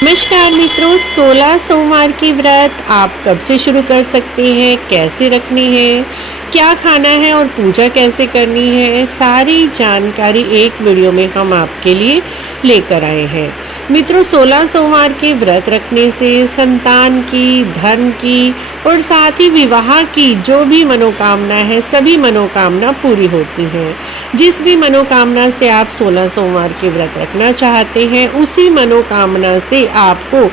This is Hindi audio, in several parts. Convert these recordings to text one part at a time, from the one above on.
नमस्कार मित्रों, 16 सोमवार की व्रत आप कब से शुरू कर सकते हैं, कैसे रखनी है, क्या खाना है और पूजा कैसे करनी है, सारी जानकारी एक वीडियो में हम आपके लिए लेकर आए हैं। मित्रों, 16 सोमवार के व्रत रखने से संतान की, धन की और साथ ही विवाह की जो भी मनोकामना है, सभी मनोकामना पूरी होती हैं। जिस भी मनोकामना से आप 16 सोमवार के व्रत रखना चाहते हैं, उसी मनोकामना से आपको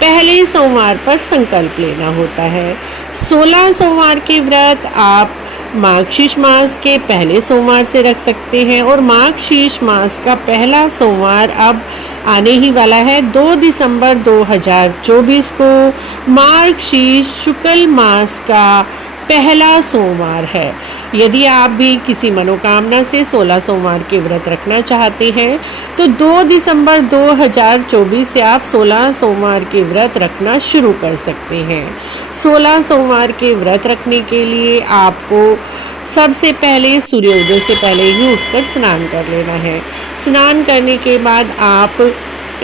पहले सोमवार पर संकल्प लेना होता है। 16 सोमवार के व्रत आप मार्गशीर्ष मास के पहले सोमवार से रख सकते हैं और मार्गशीर्ष मास का पहला सोमवार अब आने ही वाला है। 2 दिसंबर 2024 को मार्गशीर्ष शुक्ल मास का पहला सोमवार है। यदि आप भी किसी मनोकामना से 16 सोमवार के व्रत रखना चाहते हैं तो 2 दिसंबर 2024 से आप 16 सोमवार के व्रत रखना शुरू कर सकते हैं। 16 सोमवार के व्रत रखने के लिए आपको सबसे पहले सूर्योदय से पहले ही उठकर स्नान कर लेना है। स्नान करने के बाद आप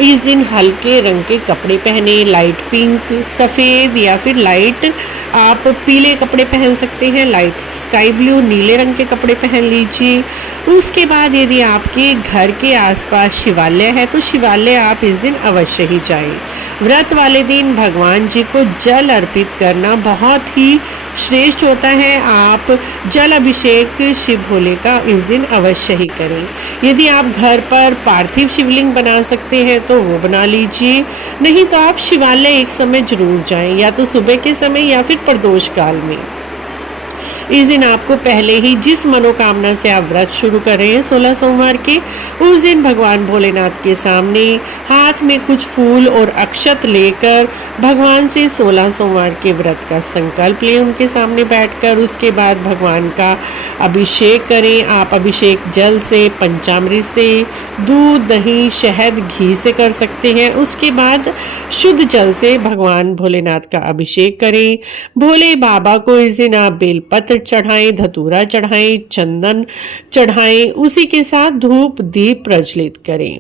इस दिन हल्के रंग के कपड़े पहने, लाइट पिंक, सफ़ेद या फिर लाइट आप पीले कपड़े पहन सकते हैं, लाइट स्काई ब्लू, नीले रंग के कपड़े पहन लीजिए। उसके बाद यदि आपके घर के आसपास शिवालय है तो शिवालय आप इस दिन अवश्य ही जाएं। व्रत वाले दिन भगवान जी को जल अर्पित करना बहुत ही श्रेष्ठ होता है। आप जल अभिषेक शिव भोले का इस दिन अवश्य ही करें। यदि आप घर पर पार्थिव शिवलिंग बना सकते हैं तो वो बना लीजिए, नहीं तो आप शिवालय एक समय जरूर जाएं, या तो सुबह के समय या फिर प्रदोष काल में। इस दिन आपको पहले ही जिस मनोकामना से आप व्रत शुरू कर रहे हैं 16 सोमवार के, उस दिन भगवान भोलेनाथ के सामने हाथ में कुछ फूल और अक्षत लेकर भगवान से 16 सोमवार के व्रत का संकल्प लें उनके सामने बैठकर। उसके बाद भगवान का अभिषेक करें। आप अभिषेक जल से, पंचामृत से, दूध, दही, शहद, घी से कर सकते हैं। उसके बाद शुद्ध जल से भगवान भोलेनाथ का अभिषेक करें। भोले बाबा को इस दिन आप बेलपत्र चढ़ाएं, धतूरा चढ़ाएं, चंदन चढ़ाएं, उसी के साथ धूप दीप प्रज्वलित करें।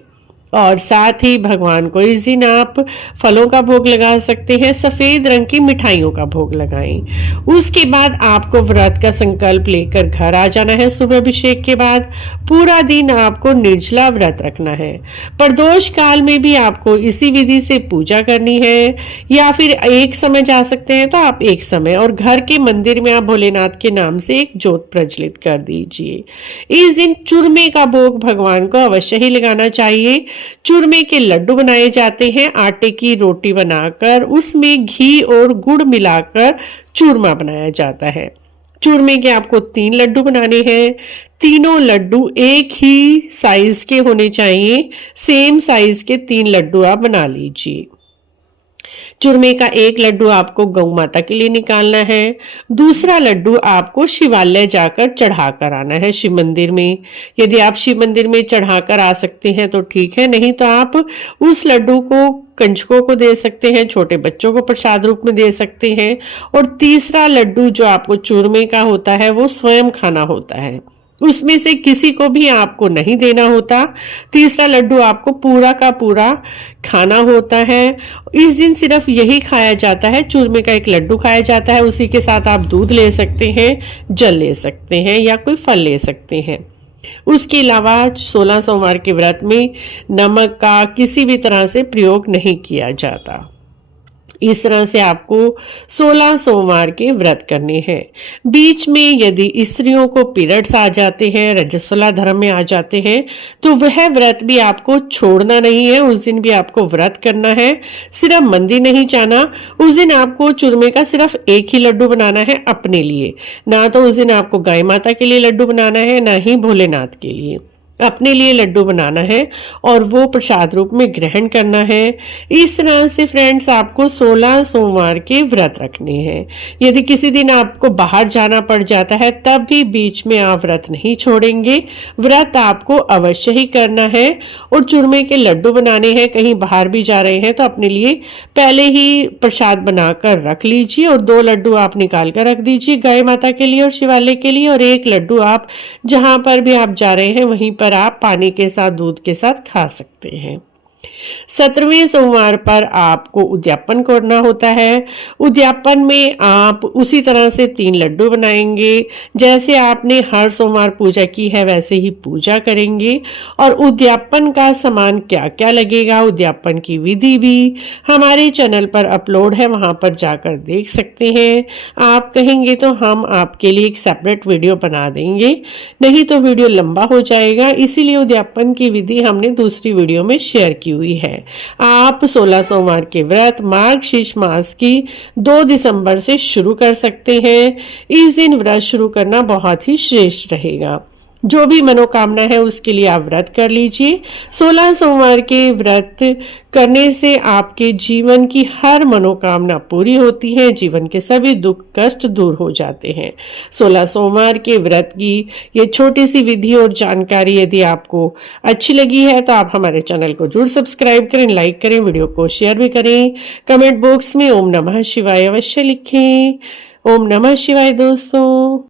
और साथ ही भगवान को इस दिन आप फलों का भोग लगा सकते हैं, सफेद रंग की मिठाइयों का भोग लगाएं। उसके बाद आपको व्रत का संकल्प लेकर घर आ जाना है। सुबह अभिषेक के बाद पूरा दिन आपको निर्जला व्रत रखना है। प्रदोष काल में भी आपको इसी विधि से पूजा करनी है, या फिर एक समय जा सकते हैं तो आप एक समय, और घर के मंदिर में आप भोलेनाथ के नाम से एक ज्योत प्रज्वलित कर दीजिए। इस दिन चूरमे का भोग भगवान को अवश्य ही लगाना चाहिए। चूरमे के लड्डू बनाए जाते हैं। आटे की रोटी बनाकर उसमें घी और गुड़ मिलाकर चूरमा बनाया जाता है। चूरमे के आपको 3 लड्डू बनाने हैं। तीनों लड्डू एक ही साइज के होने चाहिए। सेम साइज के 3 लड्डू आप बना लीजिए। चूरमे का एक लड्डू आपको गौ माता के लिए निकालना है। दूसरा लड्डू आपको शिवालय जाकर चढ़ा कर आना है, शिव मंदिर में। यदि आप शिव मंदिर में चढ़ा कर आ सकते हैं तो ठीक है, नहीं तो आप उस लड्डू को कंजकों को दे सकते हैं, छोटे बच्चों को प्रसाद रूप में दे सकते हैं। और तीसरा लड्डू जो आपको चूरमे का होता है वो स्वयं खाना होता है, उसमें से किसी को भी आपको नहीं देना होता। तीसरा लड्डू आपको पूरा का पूरा खाना होता है। इस दिन सिर्फ यही खाया जाता है, चूरमे का एक लड्डू खाया जाता है। उसी के साथ आप दूध ले सकते हैं, जल ले सकते हैं या कोई फल ले सकते हैं। उसके अलावा 16 सोमवार के व्रत में नमक का किसी भी तरह से प्रयोग नहीं किया जाता। इस तरह से आपको 16 सोमवार के व्रत करने हैं। बीच में यदि स्त्रियों को पीरियड्स आ जाते हैं, रजस्वला धर्म में आ जाते हैं, तो वह व्रत भी आपको छोड़ना नहीं है। उस दिन भी आपको व्रत करना है, सिर्फ मंदिर नहीं जाना। उस दिन आपको चूरमे का सिर्फ एक ही लड्डू बनाना है अपने लिए, ना तो उस दिन आपको गाय माता के लिए लड्डू बनाना है, ना ही भोलेनाथ के लिए। अपने लिए लड्डू बनाना है और वो प्रसाद रूप में ग्रहण करना है। इस तरह से फ्रेंड्स आपको 16 सोमवार के व्रत रखने हैं। यदि किसी दिन आपको बाहर जाना पड़ जाता है तब भी बीच में आप व्रत नहीं छोड़ेंगे, व्रत आपको अवश्य ही करना है। और चूरमे के लड्डू बनाने हैं, कहीं बाहर भी जा रहे हैं तो अपने लिए पहले ही प्रसाद बनाकर रख लीजिए और 2 लड्डू आप निकाल कर रख दीजिए गाय माता के लिए और शिवालय के लिए, और 1 लड्डू आप जहां पर भी आप जा रहे हैं वहीं पर आप पानी के साथ, दूध के साथ खा सकते हैं। 17वें सोमवार पर आपको उद्यापन करना होता है। उद्यापन में आप उसी तरह से 3 लड्डू बनाएंगे, जैसे आपने हर सोमवार पूजा की है वैसे ही पूजा करेंगे। और उद्यापन का सामान क्या क्या लगेगा, उद्यापन की विधि भी हमारे चैनल पर अपलोड है, वहां पर जाकर देख सकते हैं। आप कहेंगे तो हम आपके लिए एक सेपरेट वीडियो बना देंगे, नहीं तो वीडियो लंबा हो जाएगा, इसीलिए उद्यापन की विधि हमने दूसरी वीडियो में शेयर की हुई है। आप 16 सोमवार के व्रत मार्गशीर्ष मास की 2 दिसंबर से शुरू कर सकते हैं। इस दिन व्रत शुरू करना बहुत ही श्रेष्ठ रहेगा। जो भी मनोकामना है उसके लिए आप व्रत कर लीजिए। 16 सोमवार के व्रत करने से आपके जीवन की हर मनोकामना पूरी होती है, जीवन के सभी दुख कष्ट दूर हो जाते हैं। 16 सोमवार के व्रत की ये छोटी सी विधि और जानकारी यदि आपको अच्छी लगी है तो आप हमारे चैनल को जरूर सब्सक्राइब करें, लाइक करें, वीडियो को शेयर भी करें। कमेंट बॉक्स में ओम नमः शिवाय अवश्य लिखें। ओम नमः शिवाय दोस्तों।